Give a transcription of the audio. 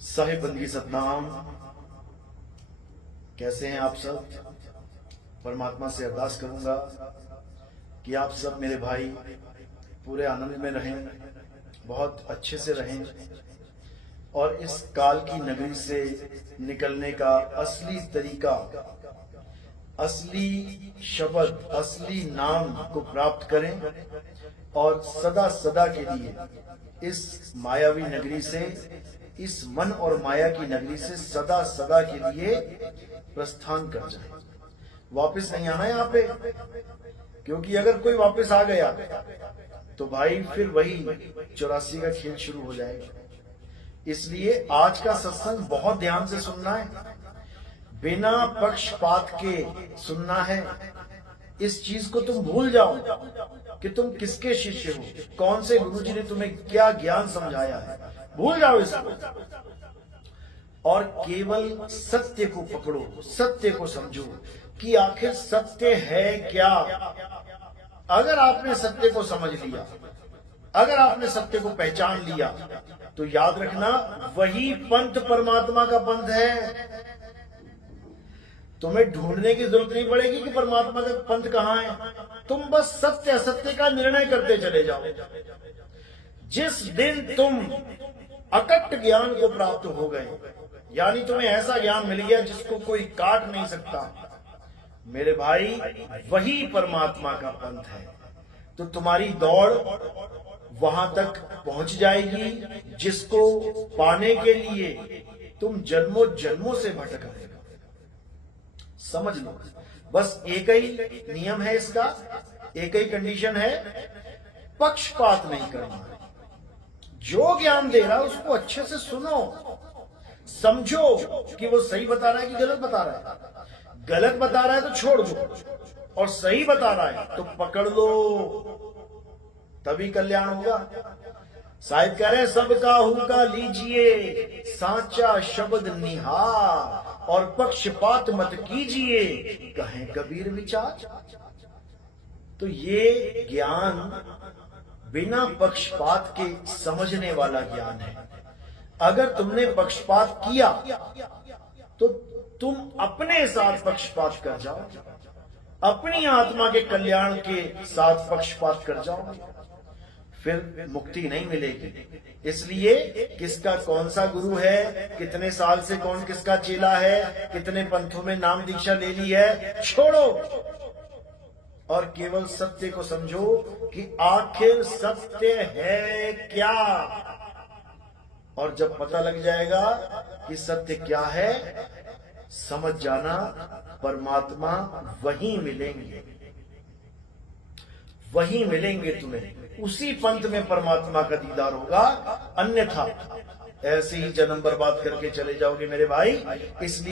साहिब बंदगी सतनाम। कैसे हैं आप सब? परमात्मा से अरदास करूंगा कि आप सब मेरे भाई पूरे आनंद में रहें, बहुत अच्छे से रहें और इस काल की नगरी से निकलने का असली तरीका, असली शब्द, असली नाम को प्राप्त करें और सदा सदा के लिए इस मायावी नगरी से, इस मन और माया की नगरी से सदा सदा के लिए प्रस्थान कर जाए। वापस नहीं आना यहाँ पे, क्योंकि अगर कोई वापस आ गया तो भाई फिर वही 84 का खेल शुरू हो जाएगा। इसलिए आज का सत्संग बहुत ध्यान से सुनना है, बिना पक्षपात के सुनना है। इस चीज को तुम भूल जाओ कि तुम किसके शिष्य हो, कौन से गुरु जी ने तुम्हें क्या ज्ञान समझाया है, भूल जाओ इसको और केवल सत्य को पकड़ो, सत्य को समझो कि आखिर सत्य है क्या। अगर आपने सत्य को समझ लिया, अगर आपने सत्य को पहचान लिया, तो याद रखना वही पंथ परमात्मा का पंथ है। तुम्हें ढूंढने की जरूरत नहीं पड़ेगी कि परमात्मा का पंथ कहां है। तुम बस सत्य असत्य का निर्णय करते चले जाओ। जिस दिन तुम अकट्ट ज्ञान को प्राप्त हो गए, यानी तुम्हें ऐसा ज्ञान मिल गया जिसको कोई काट नहीं सकता, मेरे भाई वही परमात्मा का पंथ है। तो तुम्हारी दौड़ वहां तक पहुंच जाएगी जिसको पाने के लिए तुम जन्मों जन्मों से भटक रहे हो। समझ लो, बस एक ही नियम है इसका, एक ही कंडीशन है, पक्षपात नहीं करना। जो ज्ञान दे रहा है उसको अच्छे से सुनो, समझो कि वो सही बता रहा है कि गलत बता रहा है। गलत बता रहा है तो छोड़ दो, और सही बता रहा है तो पकड़ लो, तभी कल्याण होगा। साहिब कह रहे हैं सबका हुक्का लीजिए, साचा शब्द निहार, और पक्षपात मत कीजिए, कहें कबीर विचार। तो ये ज्ञान बिना पक्षपात के समझने वाला ज्ञान है। अगर तुमने पक्षपात किया तो तुम अपने साथ पक्षपात कर जाओ, अपनी आत्मा के कल्याण के साथ पक्षपात कर जाओ, फिर मुक्ति नहीं मिलेगी। इसलिए किसका कौन सा गुरु है, कितने साल से कौन किसका चेला है, कितने पंथों में नाम दीक्षा ले ली है, छोड़ो और केवल सत्य को समझो कि आखिर सत्य है क्या। और जब पता लग जाएगा कि सत्य क्या है, समझ जाना परमात्मा वहीं मिलेंगे, वहीं मिलेंगे तुम्हें। उसी पंथ में परमात्मा का दीदार होगा, अन्यथा ऐसे ही जन्म बर्बाद करके चले जाओगे मेरे भाई। इसलिए